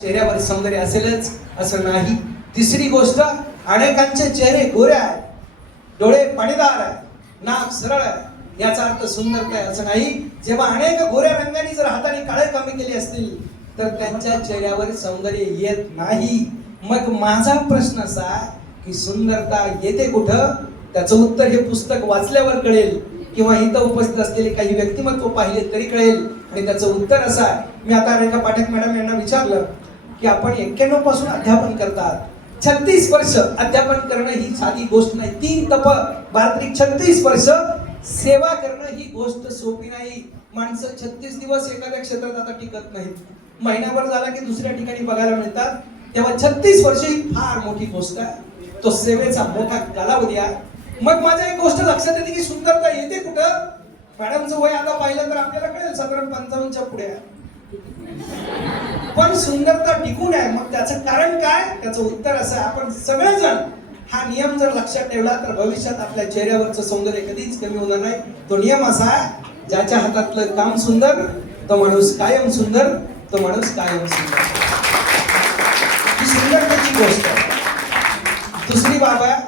चेहऱ्यावर सौंदर्य असेलच असं नाही. तिसरी गोष्ट, अनेकांचे चेहरे गोरे आहेत, डोळे पाणीदार आहेत, नाक सरळ आहे, याचा अर्थ सुंदरता आहे असं नाही. जेव्हा अनेक गोऱ्या रंगाने जर हाताने काळे कामे केली असतील तर त्यांच्या चेहऱ्यावर सौंदर्य येत नाही. मग माझा प्रश्न असा की सुंदरता येते कुठं? त्याचं उत्तर हे पुस्तक वाचल्यावर कळेल किंवा इथं उपस्थित असलेले काही व्यक्तिमत्व पाहिले तरी कळेल. आणि त्याचं उत्तर असं आहे, मी आता रेखा पाठक मॅडम यांना विचारलं की आपण 91 पासून अध्यापन करतात, 36 वर्ष अध्यापन करणं ही साधी गोष्ट नाही. 3 तप भारतीय 36 वर्ष सेवा करणं ही गोष्ट सोपी नाही. माणसं 36 दिवस एखाद्या क्षेत्रात आता टिकत नाहीत, महिनाभर झाला की दुसऱ्या ठिकाणी बघायला मिळतात. तेव्हा 36 वर्ष ही फार मोठी गोष्ट आहे, तो सेवेचा मोठा कालावधी आहे. मग माझ्या एक गोष्ट लक्षात येते की सुंदरता येते कुठं? मॅडमचं वय आता पाहिलं तर आपल्याला कळेल साधारण 55च्या पुढे आहे, पण सुंदरता टिकून आहे. मग त्याचं कारण काय? त्याचं उत्तर असं, आपण सगळेजण हा नियम जर लक्षात ठेवला तर भविष्यात आपल्या चेहऱ्यावरचं सौंदर्य कधीच कमी होणार नाही. तो नियम असा आहे, ज्याच्या हातातलं काम सुंदर तो माणूस कायम सुंदर, तो माणूस कायम सुंदर. ही सुंदरतेची गोष्ट आहे. दुसरी बाब आहे,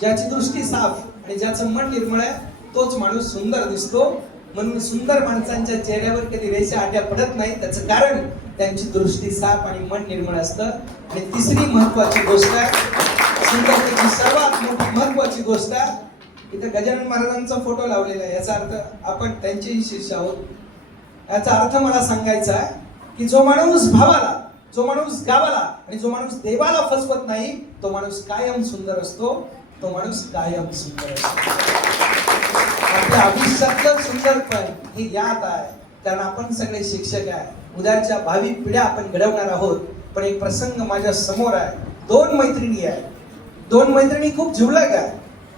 ज्याची दृष्टी साफ आणि ज्याचं मन निर्मळ आहे तोच माणूस सुंदर दिसतो. म्हणून सुंदर माणसांच्या चेहऱ्यावर कधी रेषा आट्या पडत नाही. त्याचं कारण त्यांची दृष्टी साफ आणि मन निर्मळ असतं. आणि तिसरी महत्वाची गोष्ट आहे, सुंदरतेची सर्वात मोठी महत्वाची गोष्ट आहे, इथे गजानन महाराजांचा फोटो लावलेला आहे. याचा अर्थ आपण त्यांचेही शिष्य आहोत. याचा अर्थ मला सांगायचा आहे की जो माणूस भावाला, जो माणूस गावाला आणि जो माणूस देवाला फसवत नाही तो माणूस कायम सुंदर असतो, तो माणूस कायम सुंदर असतो. आपल्या आयुष्यातलं सुंदरपण हे यात आहे, कारण आपण सगळे शिक्षक आहे. उद्याच्या भावी पिढ्या आपण घडवणार आहोत. पण एक प्रसंग माझ्या समोर आहे. 2 मैत्रिणी आहे, 2 मैत्रिणी खूप जिवलग आहे,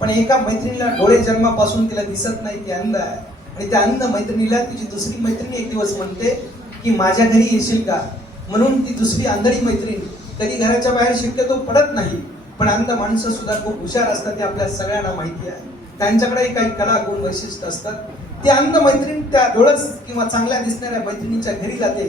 पण एका मैत्रिणीला डोळे जन्मापासून तिला दिसत नाही, ती अंध आहे. आणि त्या अंध मैत्रिणीला तिची दुसरी मैत्रिणी एक दिवस म्हणते की माझ्या घरी येशील का? म्हणून ती दुसरी आंधळी मैत्रीण कधी घराच्या बाहेर शक्यतो पडत नाही, पण अंध माणसं सुद्धा खूप हुशार असतात, ते आपल्या सगळ्यांना माहिती आहे. त्यांच्याकडे काही कला गुण वैशिष्ट्य असतात. ती अंध मैत्रीण त्या डोळस किंवा चांगल्या दिसणाऱ्या मैत्रिणीच्या घरी जाते.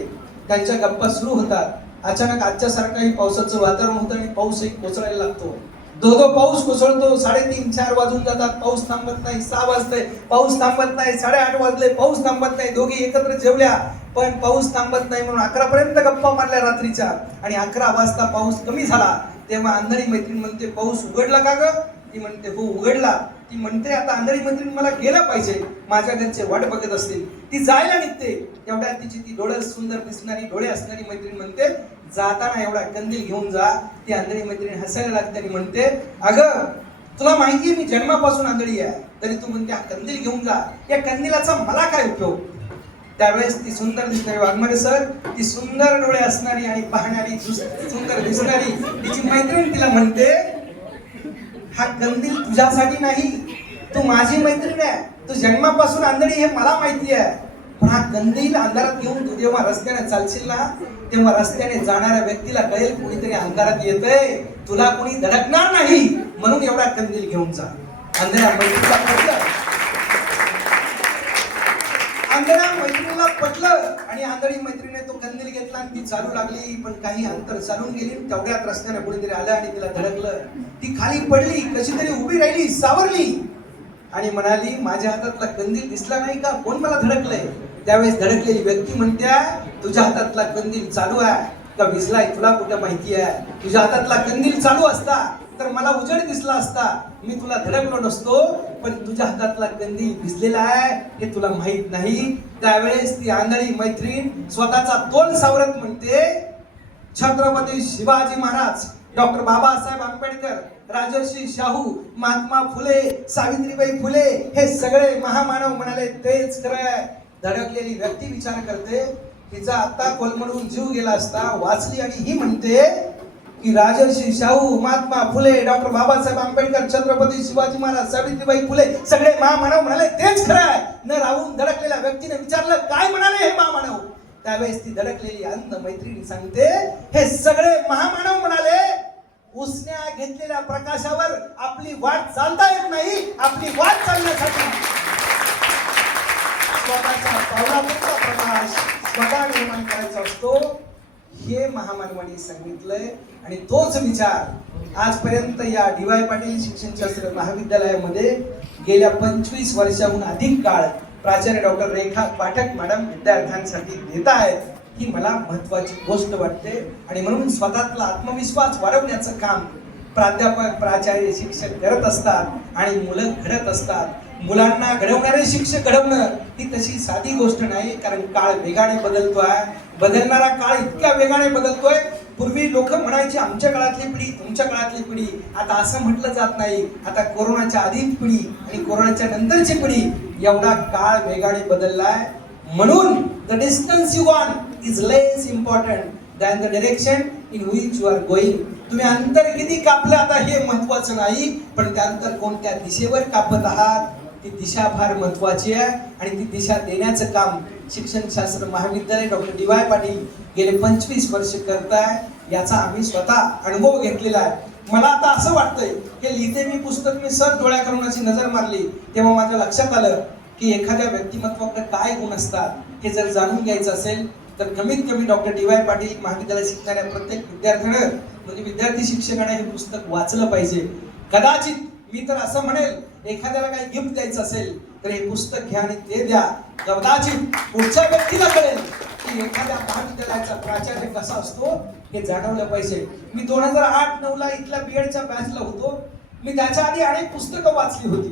त्यांच्या गप्पा सुरू होतात. अचानक आजच्या सारखाही पावसाचं वातावरण होतं आणि पाऊसही कोसळायला लागतो. धो पाऊस कोसळतो. 3:30-4 वाजून जातात, पाऊस थांबत नाही. 6 वाजले, पाऊस थांबत नाही. 8:30 वाजले, पाऊस थांबत नाही. दोघी एकत्र जेवल्या पण पाऊस थांबत नाही, म्हणून 11 पर्यंत गप्पा मारल्या रात्रीच्या. आणि 11 वाजता पाऊस कमी झाला. तेव्हा आंधळी मैत्रीण म्हणते, पाऊस उघडला का ग? ती म्हणते, हो उघडला. ती म्हणते, आता आंधळी मैत्रीण मला गेलं पाहिजे, माझ्या घरचे वाट बघत असतील. ती जायला निघते. तेवढ्या तिची ती डोळे सुंदर दिसणारी, डोळे असणारी मैत्रीण म्हणते, जाताना एवढा कंदील घेऊन जा. ती आंधळी मैत्रीण हसायला लागते आणि म्हणते, अगं तुला माहितीये मी जन्मापासून आंधळी आहे, तरी तू म्हणते कंदील घेऊन जा. या कंदिलाचा मला काय उपयोग? त्यावेळेस ती सुंदर दिसणारी वाघमारे सर, ती सुंदर डोळे असणारी आणि पाहणारी सुंदर दिसणारी तिची मैत्रीण तिला म्हणते, हा कंदील तुझ्यासाठी नाही, तू माझी मैत्रीण आहे. तू जन्मापासून आंधळी हे मला माहिती आहे, पण हा कंदील अंधारात घेऊन तू जेव्हा रस्त्याने चालशील ना, तेव्हा रस्त्याने जाणाऱ्या व्यक्तीला कळेल कोणीतरी अंधारात येतंय, तुला कोणी धडकणार नाही, म्हणून एवढा कंदील घेऊन जा. अंधारा मैत्रीला पटलं, अंधारा मैत्रिणीला पटलं आणि आंधळी मैत्रीने तो कंदील घेतला आणि ती चालू लागली. पण काही अंतर चालून गेली, तेवढ्यात रस्त्याने कोणीतरी आलं आणि तिला धडकलं. ती खाली पडली, कशी तरी उभी राहिली, सावरली आणि म्हणाली, माझ्या हातातला कंदील दिसला नाही का? कोण मला धडकलंय? त्यावेळेस धडकलेली व्यक्ती म्हणत्या, तुझ्या हातातला कंदील चालू आहे का विझलाय तुला कुठं माहिती आहे? तुझ्या हातातला कंदील चालू असता तर मला उजेड दिसला असता, मी तुला धडकलो नसतो, पण तुझ्या हातातला कंदील भिजलेला आहे हे तुला माहित नाही. त्यावेळेस ती आंधळी मैत्रीण स्वतःचा तोल सावरत म्हणते, छत्रपती शिवाजी महाराज, डॉक्टर बाबासाहेब आंबेडकर, राजर्षी शाहू, महात्मा फुले, सावित्रीबाई फुले हे सगळे महामानव म्हणाले तेच खरं. धडकलेली व्यक्ती विचार करते, तिचा आता कोलमडून जीव गेला असता वाचली आणि ही म्हणते की राजर्षी शाहू, महात्मा फुले, डॉक्टर बाबासाहेब आंबेडकर, छत्रपती शिवाजी महाराज, सावित्रीबाई फुले सगळे महामानव म्हणाले तेच खरं आहे. न राहून धडकलेल्या व्यक्तीने विचारलं, काय म्हणाले हे महामानव? त्यावेळेस ती धडकलेली अंध मैत्रिणी सांगते, हे सगळे महामानव म्हणाले, उसण्या घेतलेल्या प्रकाशावर आपली वाट चालता येत नाही, आपली वाट चालण्यासाठी स्वतःचा पावलाचा प्रकाश स्वतः निर्माण करायचा असतो. हे महामानवाने सांगितलंय. आणि तोच विचार आजपर्यंत या डी.वाय. पाटील शिक्षणशास्त्र महाविद्यालयामध्ये गेल्या 25 वर्षाहून अधिक काळ प्राचार्य डॉक्टर रेखा पाठक मॅडम विद्यार्थ्यांसाठी देत आहेत. ही मला महत्वाची गोष्ट वाटते. आणि म्हणून स्वतःतला आत्मविश्वास वाढवण्याचं काम प्राध्यापक, प्राचार्य, शिक्षक करत असतात आणि मुलं घडत असतात. मुलांना घडवणारे शिक्षक घडवणं ही तशी साधी गोष्ट नाही, कारण काळ वेगाने बदलतोय. बदलणारा काळ इतक्या वेगाने बदलतोय. पूर्वी लोक म्हणायचे आमच्या काळातली पिढी, तुमच्या काळातली पिढी. आता असं म्हटलं जात नाही. आता कोरोनाच्या आधी पिढी आणि कोरोनाच्या नंतरची पिढी, एवढा काळ वेगाने बदललाय. म्हणून the distance you want is less important than the direction in which you are going. तुम्ही अंतर किती कापलं आता हे महत्वाचं नाही, पण त्या अंतर कोणत्या दिशेवर कापत आहात ती दिशा फार महत्वाची आहे. आणि ती दिशा देण्याचं काम शिक्षणशास्त्र महाविद्यालय डॉक्टर डी.वाय. पाटील गेले 25 वर्ष करताय. याचा आम्ही स्वतः अनुभव घेतलेला आहे. मला आता असं वाटतंय की लिहिते मी पुस्तक मी सर डोळ्या करून अशी नजर मारली तेव्हा माझ्या लक्षात आलं की एखाद्या व्यक्तिमत्वाकडे काय गुण असतात हे जर जाणून घ्यायचं असेल तर कमीत कमी डॉक्टर डी.वाय. पाटील महाविद्यालयात शिकणाऱ्या प्रत्येक विद्यार्थ्यानं म्हणजे विद्यार्थी शिक्षकाने हे पुस्तक वाचलं पाहिजे. कदाचित मी तर असं म्हणेल एखाद्याला काही गिफ्ट द्यायचं असेल तर हे पुस्तक घ्या आणि ते द्या. कदाचित पुढच्या व्यक्तीला कळेल की एखाद्या महाविद्यालयाचा प्राचार्य कसा असतो हे जाणवलं पाहिजे. मी 2008-9 इथल्या बीएडच्या बॅचला होतो. मी त्याच्या आधी अनेक पुस्तकं वाचली होती.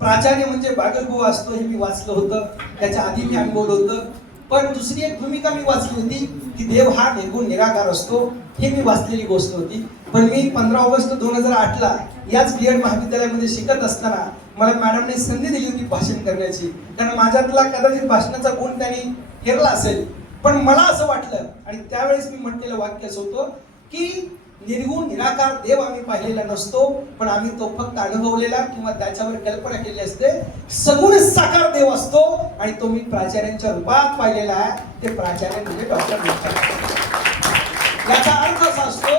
प्राचार्य म्हणजे बागलबुवा असतो हे मी वाचलं होतं. त्याच्या आधी मी अनुभवलं होतं. पण दुसरी एक भूमिका मी वाचली होती की देव हा निर्गुण निराकार असतो, हे मी वाचलेली गोष्ट होती. पण मी 15 ऑगस्ट 2008 याच बीएड महाविद्यालयामध्ये शिकत असताना मला मॅडमने संधी दिली होती भाषण करण्याची. कारण माझ्यातला कदाचित भाषणाचा गुण त्यांनी हेरला असेल. पण मला असं वाटलं आणि त्यावेळेस मी म्हटलेलं वाक्य असं होतं की निर्गुण निराकार देव आम्ही पाहिलेला नसतो, पण आम्ही तो फक्त अनुभवलेला किंवा त्याच्यावर कल्पना केली असते. सगुण साकार देव असतो आणि तो मी प्राचार्यांच्या रूपात पाहिलेला आहे. ते प्राचार्य म्हणजे डॉक्टर रेखा. याचा अर्थ असा असतो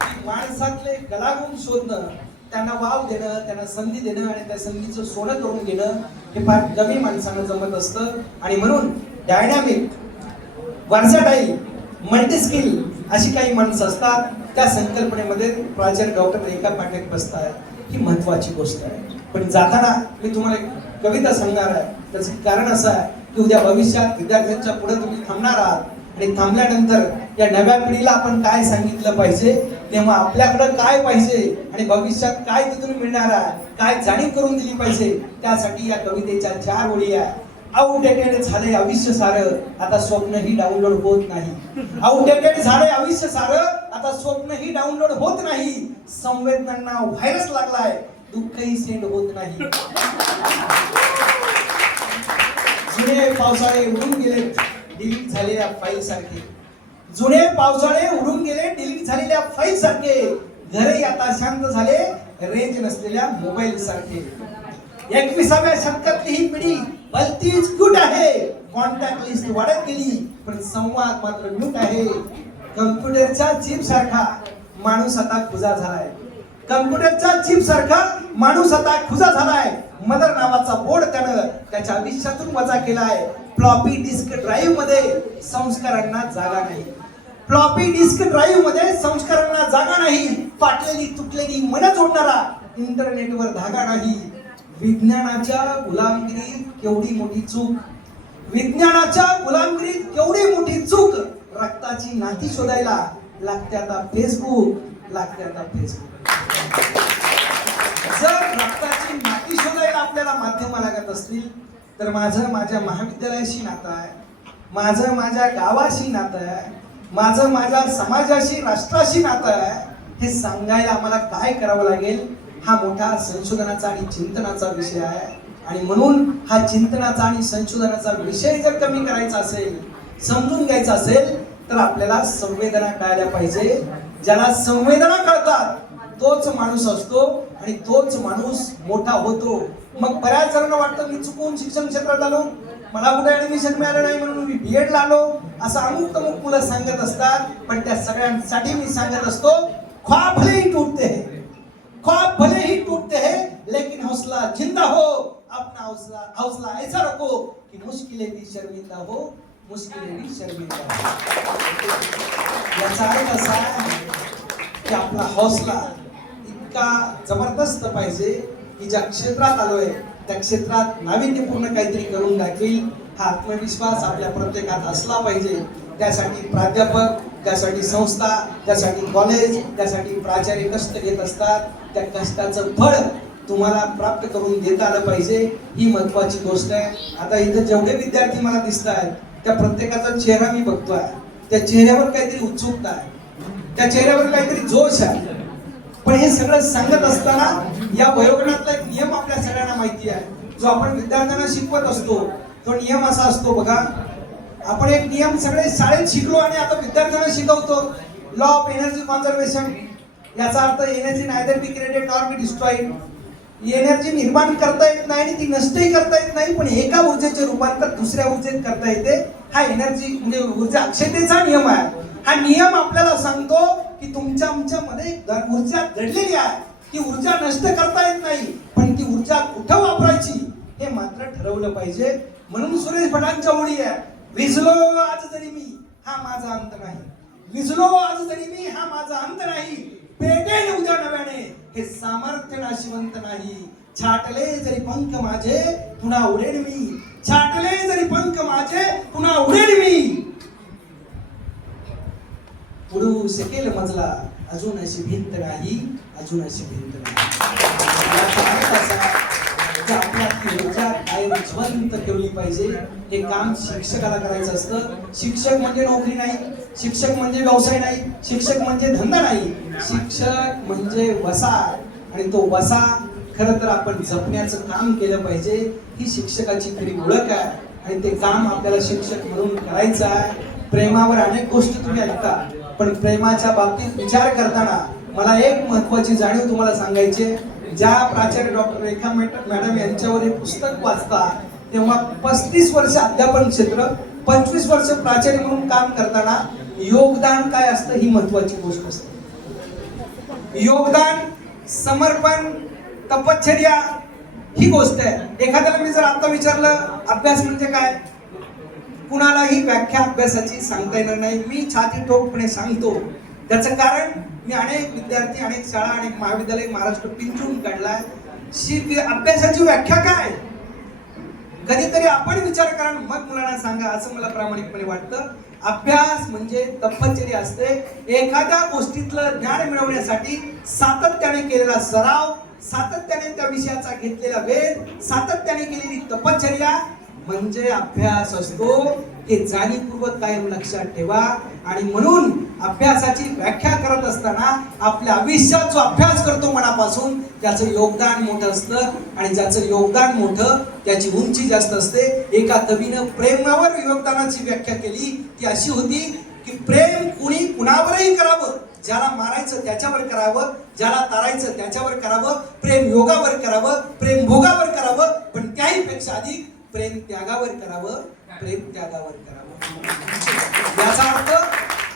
की माणसातले कलागुण शोधणं, त्यांना वाव देणं, त्यांना संधी देणं आणि त्या संधीचं सोनं करून घेणं हे फार कमी माणसानं जमत असतं. आणि म्हणून डायनॅमिक, वर्सटाईल, मल्टीस्किल अशी काही माणसं असतात. त्या संकल्पनेमध्ये प्राचार्य डॉक्टर रेखा पाठक बसतात. ही महत्वाची गोष्ट आहे. पण जाताना मी तुम्हाला एक कविता सांगणार आहे. त्याचं कारण असं आहे की उद्या भविष्यात विद्यार्थ्यांच्या पुढे तुम्ही थांबणार आहात आणि थांबल्यानंतर या नव्या पिढीला आपण काय सांगितलं पाहिजे, तेव्हा आपल्याकडे काय पाहिजे आणि भविष्यात काय तिथून मिळणार आहे, काय जाणीव करून दिली पाहिजे. त्यासाठी या कवितेच्या 4 ओळी आहे. आउटडेटेड झाले आयुष्य सारं, आता स्वप्नही डाउनलोड होत नाही. आउटडेटेड झाले आयुष्य सारं, आता स्वप्नही डाउनलोड होत नाही. संवेदनांना व्हायरस लागलाय, दुःखही सेंड होत नाही. जुने पावसाळे उडून गेले डिलीट झालेल्या फाईल सारखे. जुने पावसाळे उडून गेले डिलीट झालेल्या फाईल सारखे. घरही आता शांत झाले रेंज नसलेल्या मोबाईल सारखे. 21व्या शतकातली ही पिढी भलतीच क्यूट आहे. कॉन्टॅक्ट लिस्ट वाढत गेली पण संवाद मात्र म्यूट आहे. कम्प्युटरच्या चिप सारखा माणूस आता खुजा झालाय. कम्प्युटरच्या चिप सारखा माणूस आता खुजा झालाय. मदर नावाचा बोर्ड त्यानं त्याच्या आयुष्यातून वजा केलाय. फ्लॉपी डिस्क ड्राईव्ह मध्ये संस्कारांना जागा नाही. फ्लॉपी डिस्क ड्राईव्ह मध्ये संस्कारांना जागा नाही. फाटलेली तुटलेली मन जोडणारा इंटरनेटवर धागा नाही. विज्ञानाच्या गुलामगिरीत केवढी मोठी चूक. विज्ञानाच्या गुलामगिरीत केवढी मोठी चूक. रक्ताची नाती शोधायला लागते आता फेसबुक, लागते आता फेसबुक. जर रक्ताची नाती शोधायला आपल्याला माध्यम लागत असतील तर माझं माझ्या महाविद्यालयाशी नातं आहे, माझं माझ्या गावाशी नातं आहे, माझं माझ्या समाजाशी, राष्ट्राशी नातं आहे. हे सांगायला आम्हाला काय करावं लागेल हा मोठा संशोधनाचा आणि चिंतनाचा विषय आहे. आणि म्हणून हा चिंतनाचा आणि संशोधनाचा विषय जर कमी करायचा असेल, समजून घ्यायचा असेल तर आपल्याला संवेदना कळायला पाहिजे. ज्याला संवेदना कळतात तोच माणूस असतो आणि तोच माणूस मोठा होतो. मग बऱ्याच जणांना वाटतं मी चुकून शिक्षण क्षेत्रात आलो, मला कुठे ऍडमिशन मिळालं नाही म्हणून मी बीएड ला आलो, असं अमुक तमुक मुलं सांगत असतात. पण त्या सगळ्यांसाठी मी सांगत असतो ख्वाब भले ही टूटते हैं, ख्वाब भले ही टूटते हैं, लेकिन हौसला जिंदा हो. अपना हौसला ऐसा रखो कि मुश्किलें भी शर्मिंदा हो. मुश्किल शर्मिंदा। याचा अर्थ असा आहे की आपला हौसला इतका जबरदस्त पाहिजे की ज्या क्षेत्रात आलोय त्या क्षेत्रात नाविन्यपूर्ण काहीतरी करून दाखवेल हा आत्मविश्वास आपल्या प्रत्येकात असला पाहिजे। त्यासाठी प्राध्यापक, त्यासाठी संस्था, त्यासाठी कॉलेज, त्यासाठी प्राचार्य कष्ट घेत असतात। त्या कष्टाचं फळ तुम्हाला प्राप्त करून देता आलं पाहिजे, ही महत्वाची गोष्ट आहे। आता इथे जेवढे विद्यार्थी मला दिसत आहेत त्या प्रत्येकाचा चेहरा मी बघतोय, त्या चेहऱ्यावर काहीतरी उत्सुकता आहे, त्या चेहऱ्यावर काहीतरी जोश आहे। पण हे सगळं सांगत असताना या वयोगटातला एक नियम आपल्या सगळ्यांना माहिती आहे, जो आपण विद्यार्थ्यांना शिकवत असतो। तो नियम असा असतो बघा, आपण एक नियम सगळे शाळेत शिकलो आणि आता विद्यार्थ्यांना शिकवतो, लॉ ऑफ एनर्जी कॉन्झर्वेशन। याचा earth energy neither be created nor be destroyed. Energy निर्माण करता येत नाही आणि ती नष्टही करता येत नाही, पण एका ऊर्जेचे रूपांतर दुसऱ्या ऊर्जेत करता येते। हा एनर्जी म्हणजे ऊर्जा अक्षयतेचा नियम आहे। हा नियम आपल्याला सांगतो की आमच्यामध्ये ऊर्जा दडलेली आहे, ती ऊर्जा नष्ट करता येत नाही, पण ती ऊर्जा कुठं वापरायची हे मात्र ठरवलं पाहिजे। म्हणून सुरेश भटांच्या ओळी आहे, विझलो आज जरी मी हा माझा अंत नाही, विझलो आज जरी मी हा माझा अंत नाही, पेटेल उद्या नव्याने हे सामर्थ्य नाशिवंत नाही, छाटले जरी पंख माझे पुन्हा उडेल मी, छाटले जरी पंख माझे पुन्हा उडेल मी, उडू शकेल मजला अजून अशी भिंत नाही, अजून अशी भिंत नाही। आपल्यातली ऊर्जा कायम जिवंत ठेवली पाहिजे, हे काम शिक्षकाला करायचं असतं। शिक्षक म्हणजे नोकरी नाही, शिक्षक म्हणजे व्यवसाय नाही, शिक्षक म्हणजे धंदा नाही, शिक्षक म्हणजे वसा, आणि तो वसा खरं तर आपण जपण्याचं काम केलं पाहिजे। ही शिक्षकाची खरी ओळख आहे आणि ते काम आपल्याला शिक्षक म्हणून करायचं आहे। प्रेमावर अनेक गोष्टी तुम्ही ऐकता, पण प्रेमाच्या बाबतीत विचार करताना मला एक महत्वाची जाणीव तुम्हाला सांगायची आहे। ज्या प्राचार्य डॉक्टर रेखा मॅडम यांच्यावर हे पुस्तक वाचता तेव्हा 35 वर्ष अध्यापन क्षेत्र, 25 वर्ष प्राचार्य म्हणून काम करताना योगदान काय असतं ही महत्वाची गोष्ट असते। योगदान, समर्पण, तपश्चर्या ही गोष्ट आहे। एखाद्याला मी जर आता विचारलं अभ्यास म्हणजे काय, कुणालाही व्याख्या अभ्यासाची सांगता येणार नाही। मी छाती ठोकपणे सांगतो, त्याचं कारण मी अनेक विद्यार्थी, अनेक शाळा, अनेक महाविद्यालय महाराष्ट्र पिंजून काढलाय। अभ्यासाची व्याख्या काय, कधीतरी आपण विचार करा मग मुलांना सांगा, असं मला प्रामाणिकपणे वाटतं। अभ्यास म्हणजे तपश्चर्या असते, एखाद्या गोष्टीतलं ज्ञान मिळवण्यासाठी सातत्याने केलेला सराव, सातत्याने त्या विषयाचा घेतलेला वेध, सातत्याने केलेली तपश्चर्या म्हणजे अभ्यास असतो। हे जाणीवपूर्वक कायम लक्षात ठेवा। आणि म्हणून अभ्यासाची व्याख्या करत असताना आपल्या आयुष्यात जो अभ्यास करतो मनापासून त्याचं योगदान मोठं असतं, आणि ज्याचं योगदान मोठं त्याची उंची जास्त असते। एका कवीनं प्रेमावर योगदानाची व्याख्या केली, ती अशी होती की प्रेम कुणी कुणावरही करावं, ज्याला मारायचं त्याच्यावर करावं, ज्याला तारायचं त्याच्यावर करावं, प्रेम योगावर करावं, प्रेम भोगावर करावं, पण त्याही पेक्षा अधिक प्रेम त्यागावर करावं, प्रेम त्यागावर करावं। याचा अर्थ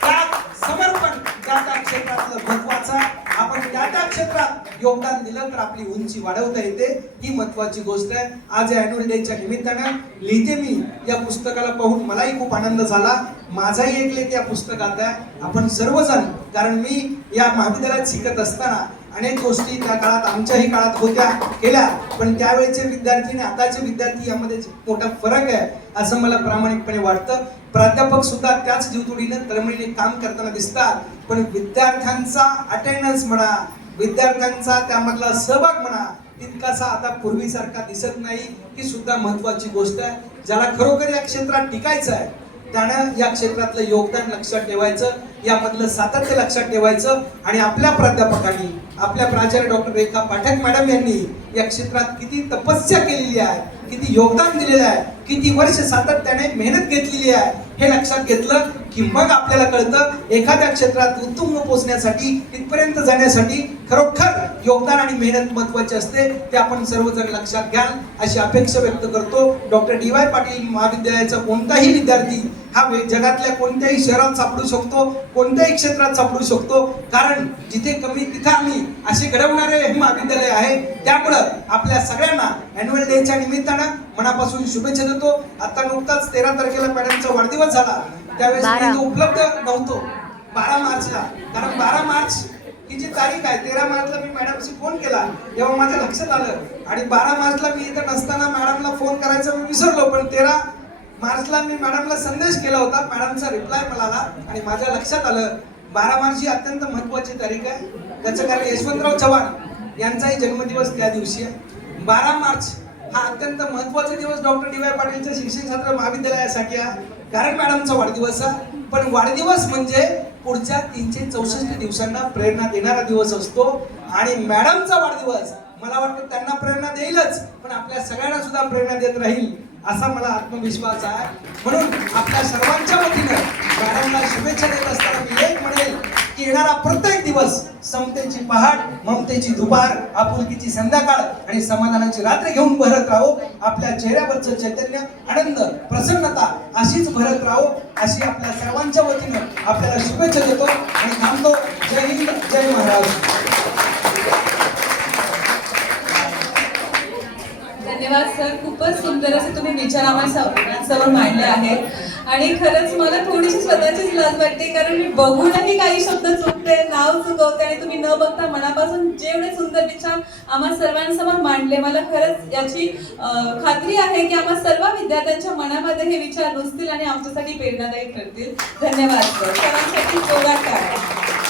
त्याग, समर्पण त्या क्षेत्रातलं महत्वाचं। आपण त्या क्षेत्रात योगदान दिलं तर आपली उंची वाढवता येते, ही महत्वाची गोष्ट आहे। आज अॅन्युअल डेच्या निमित्तानं लिहिते मी या पुस्तकाला पाहून मलाही खूप आनंद झाला, माझाही एक लेख या पुस्तकात आहे। आपण सर्वजण, कारण मी या महाविद्यालयात शिकत असताना अनेक गोष्टी त्या काळात आमच्याही काळात होत्या केल्या, पण त्यावेळेचे विद्यार्थी आणि आताचे विद्यार्थी यामध्ये मोठा फरक आहे असं मला प्रामाणिकपणे वाटतं। प्राध्यापक सुद्धा त्याच जीवतोडीनं तळमळीने काम करताना दिसतात, पण विद्यार्थ्यांचा अटेंडन्स म्हणा, विद्यार्थ्यांचा त्यामधला सहभाग म्हणा तितकासा आता पूर्वीसारखा दिसत नाही, ही सुद्धा महत्वाची गोष्ट आहे। ज्याला खरोखर या क्षेत्रात टिकायचं आहे त्यानं या क्षेत्रातलं योगदान लक्षात ठेवायचं, यामधलं सातत्य लक्षात ठेवायचं। आणि आपल्या प्राध्यापकांनी, आपल्या प्राचार्य डॉक्टर रेखा पाठक मॅडम यांनी या क्षेत्रात किती तपस्या केलेली आहे, किती योगदान दिलेलं आहे, किती वर्ष सातत्याने मेहनत घेतलेली आहे, हे लक्षात घेतलं की की मग आपल्याला कळतं एखाद्या क्षेत्रात उत्तुंग पोहोचण्यासाठी तिथपर्यंत जाण्यासाठी खरोखर योगदान आणि मेहनत महत्वाची असते. ते आपण सर्वजण लक्षात घ्याल अशी अपेक्षा व्यक्त करतो. Doctor DY. पाटील महाविद्यालयाचा कोणताही विद्यार्थी हा जगातल्या कोणत्याही शहरात सापडू शकतो, कोणत्याही क्षेत्रात सापडू शकतो. कारण जिथे कमी तिथे आम्ही असे घडवणारे हे महाविद्यालय आहे. त्यामुळं आपल्या सगळ्यांना अॅन्युअल डेच्या निमित्तानं मनापासून शुभेच्छा देतो. आता नुकताच 13 तारखेला मॅडमचा वाढदिवस झाला, त्यावेळेस मी इथं उपलब्ध नव्हतो 12 मार्चला. कारण 12 मार्च ही जी तारीख आहे, 13 मार्चला मी मॅडमशी फोन केला तेव्हा माझ्या लक्षात आलं आणि 12 मार्चला मी इथं नसताना मॅडमला फोन करायचं मी विसरलो. पण 13 मार्चला मी मॅडमला संदेश केला होता, मॅडमचा रिप्लाय मला आला आणि माझ्या लक्षात आलं 12 मार्च ही अत्यंत महत्वाची तारीख आहे. त्याचं कारण यशवंतराव चव्हाण यांचाही जन्मदिवस त्या दिवशी आहे. 12 मार्च हा अत्यंत महत्वाचा दिवस डॉक्टर डी.वाय. पाटीलच्या शिक्षण छात्र महाविद्यालयासाठी आहे. कारण मॅडमचा वाढदिवस आहे. पण वाढदिवस म्हणजे पुढच्या 364 दिवसांना प्रेरणा देणारा दिवस असतो. आणि मॅडमचा वाढदिवस मला वाटतं त्यांना प्रेरणा देईलच, पण आपल्या सगळ्यांना सुद्धा प्रेरणा देत राहील असा मला आत्मविश्वास आहे. म्हणून आपल्या सर्वांच्या वतीनं मॅडमला शुभेच्छा देत असताना मी एक म्हणेल की येणारा प्रत्येक दिवस समतेची पहाट, ममतेची दुपार, आपुलकीची संध्याकाळ आणि समाधानाची रात्र घेऊन भरत राहो. आपल्या चेहऱ्यावरचं चैतन्य, आनंद, प्रसन्नता अशीच भरत राहो अशी आपल्या सर्वांच्या वतीनं आपल्याला शुभेच्छा देतो आणि थांबतो. जय हिंद, जय महाराष्ट्र. धन्यवाद सर, खूपच सुंदर असे तुम्ही विचार आम्हाला समोर मांडले आहेत. आणि खरंच मला थोडीशी स्वतःचीच लाज वाटते, कारण मी बघूनही काही शब्द चुकते, नाव चुकवते आणि तुम्ही न बघता मनापासून जेवढे सुंदर विचार आम्हा सर्वांसमोर मांडले, मला खरंच याची खात्री आहे की आम्हा सर्व विद्यार्थ्यांच्या मनामध्ये हे विचार रुजतील आणि आमच्यासाठी प्रेरणादायी ठरतील. धन्यवाद सर, सर्वांसाठी जोरात टाळ्या.